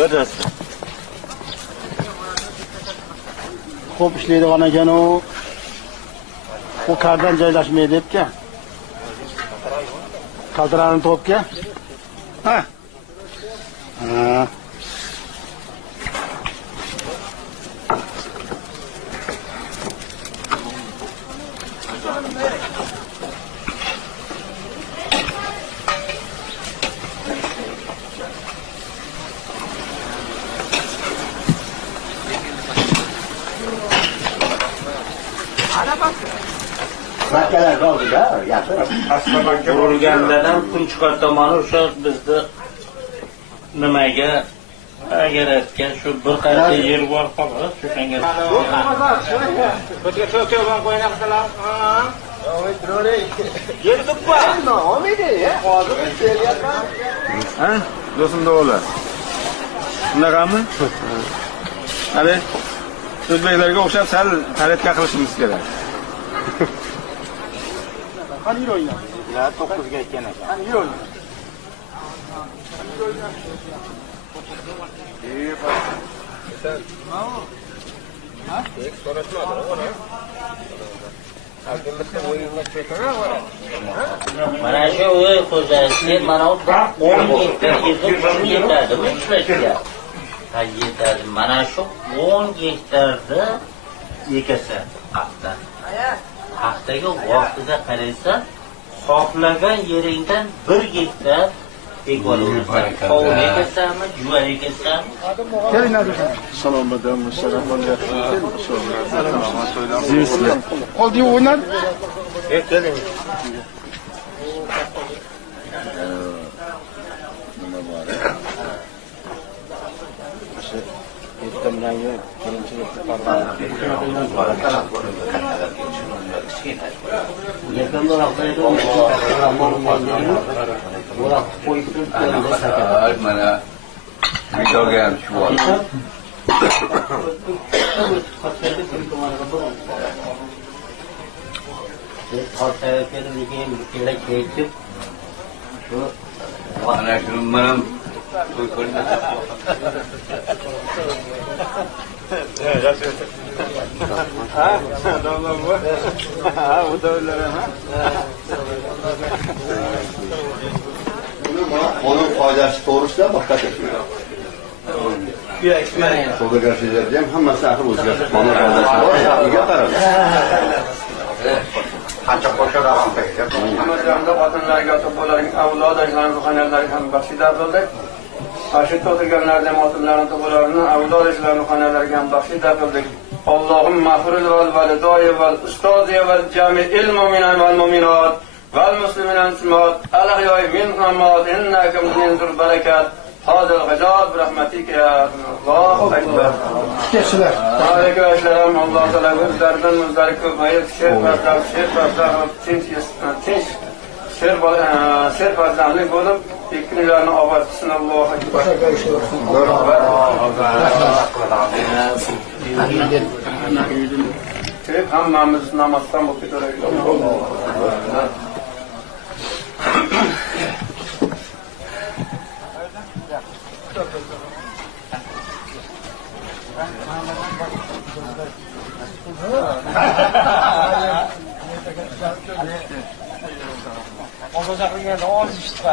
Görürsün. Xo'p ishlaydigan ekan u. Bu kardan joylashmaydi debkan. Qaldirani topga. Ha. Ha. Makkalar oldu da yaxshi. Asliga urilgandan kun chiqartamani o'sha bizda nimaga agarayotgan shu bir qancha yer bor xolos, o'shanga. Ha? Do'stim o'g'li. Shunaqami? Hali o'zbeklarga o'xshab sal taratka qilishimiz kerak. Qani yur o'yna. Ya 9 ga aytgan ekan. Qani yur o'yna. Mana shu o'y xo'jayinlik mana 10 gektar yerga yetadimi ishlashga? Ha yetadi. Mana shu 10 gektarda ekasan hafta. Haftaga vaqtida qaraysan, xohlagan yeringdan 1 gektar ekolaversan. Qovun ekasanmi, juvar ekasanmi? Keling hadi. Salomdan musallamon Qoldi o'ynar. Keling. nima bor? Yetimlarga qiyinchilik mana videoga ham shu bor. Mana shuni men to'y qildim. Onun foydasi to'g'risida boshqa ketmaydi. Savdogarchilarda ham hammasi axir o'zgarib qonun qoidasi bor, uyiga qarab. Qancha qo'shib raqam qo'ydi. Namazlarda xotinlarga, ota-bolalarning avlodlarining ruhoniylarga ham baxshida bo'ldi. Aşık oturganlardan oturlarını topularını avdolishlarını xonalariga ham baxshida qildik. Allohum ma'furil val validoy val ustozi val jami il mu'minan val mu'minat val muslimin simat al-ahyoy minhum mat innaka min zur barakat hadal ghajab rahmatika ya Allah akbar. Keçiler. Aleykümselam Allah Teala bizlerden müzdarip ko'payib tinch serfarzandlik bo'lib ikkinlarni obatsin Allohu akbar. Hammamiz namozdan bo'lib ketaraylik. Olacak bir yerde olmuş işte.